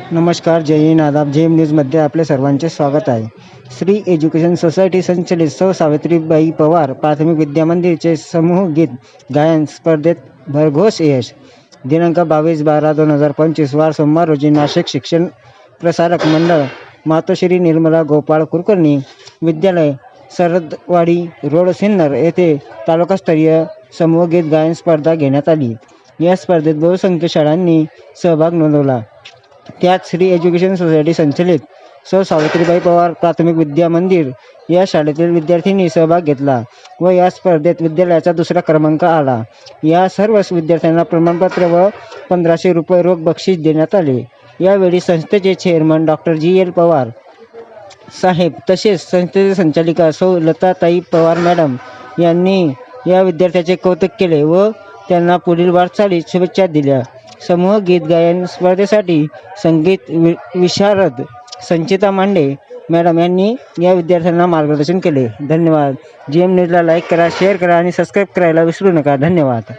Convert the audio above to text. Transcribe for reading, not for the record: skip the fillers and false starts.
नमस्कार, जय हिंद, आदाब. जेम न्यूजमध्ये आपले सर्वांचे स्वागत आहे. श्री एज्युकेशन सोसायटी संचलित सौ सावित्रीबाई पवार प्राथमिक विद्या मंदिरचे समूह गीत गायन स्पर्धेत भरघोस यश. दिनांक 22/12/2025 वार सोमवार रोजी नाशिक शिक्षण प्रसारक मंडळ, मातोश्री निर्मला गोपाळ कुलकर्णी विद्यालय, सरदवाडी रोड, सिन्नर येथे तालुकास्तरीय समूह गीत गायन स्पर्धा घेण्यात आली. या स्पर्धेत बहुसंख्य शाळांनी सहभाग नोंदवला. त्यात श्री एज्युकेशन सोसायटी संचलित सौ सावित्रीबाई पवार प्राथमिक विद्या मंदिर या शाळेतील विद्यार्थ्यांनी सहभाग घेतला व या स्पर्धेत विद्यालयाचा दुसरा क्रमांक आला. या सर्व विद्यार्थ्यांना प्रमाणपत्र व 1500 रुपये रोख बक्षीस देण्यात आले. यावेळी संस्थेचे चेअरमन डॉक्टर जी.एल. पवार साहेब तसेच संस्थेचे संचालिका सौ लताताई पवार मॅडम यांनी या विद्यार्थ्याचे कौतुक केले व त्यांना पुढील वाटचालीस शुभेच्छा दिल्या. समूह गीत गायन स्पर्धेसाठी संगीत विशारद संचिता मांडे मॅडम यांनी या विद्यार्थ्यांना मार्गदर्शन केले. धन्यवाद. जीएम न्यूजला लाईक करा, शेअर करा आणि सबस्क्राईब करायला विसरू नका. धन्यवाद.